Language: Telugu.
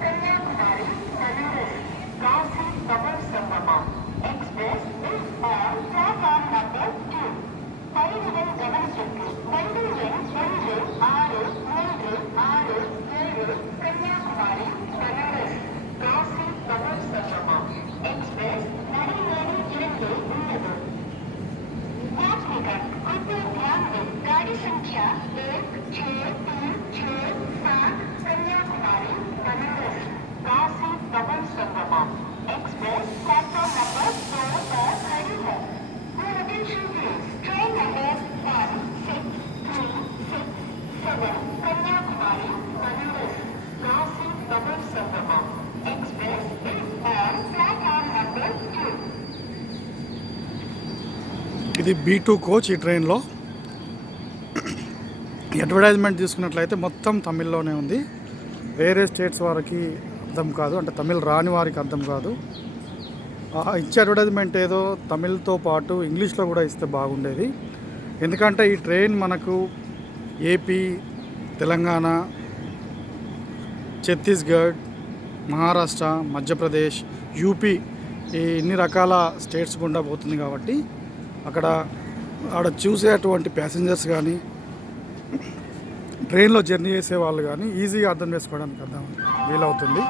Kenya Kumari, Manurus, Gaussian Bubble Sangama. ఇది బీ టూ కోచ్ ఈ ట్రైన్లో అడ్వర్టైజ్మెంట్ తీసుకున్నట్లయితే మొత్తం తమిళ్ళోనే ఉంది. వేరే స్టేట్స్ వారికి అర్థం కాదు అంటే తమిళ్ రాని వారికి అర్థం కాదు. ఇచ్చే అడ్వర్టైజ్మెంట్ ఏదో తమిళ్తో పాటు ఇంగ్లీష్లో కూడా ఇస్తే బాగుండేది. ఎందుకంటే ఈ ట్రైన్ మనకు ఏపీ తెలంగాణ ఛత్తీస్గఢ్ మహారాష్ట్ర మధ్యప్రదేశ్ యూపీ ఈ ఇన్ని రకాల స్టేట్స్ గుండా పోతుంది కాబట్టి అక్కడ ఆడ చూసేటువంటి ప్యాసింజర్స్ కానీ ట్రైన్లో జర్నీ చేసే వాళ్ళు కానీ ఈజీగా అర్థం చేసుకోవడానికి అర్థం వీలవుతుంది.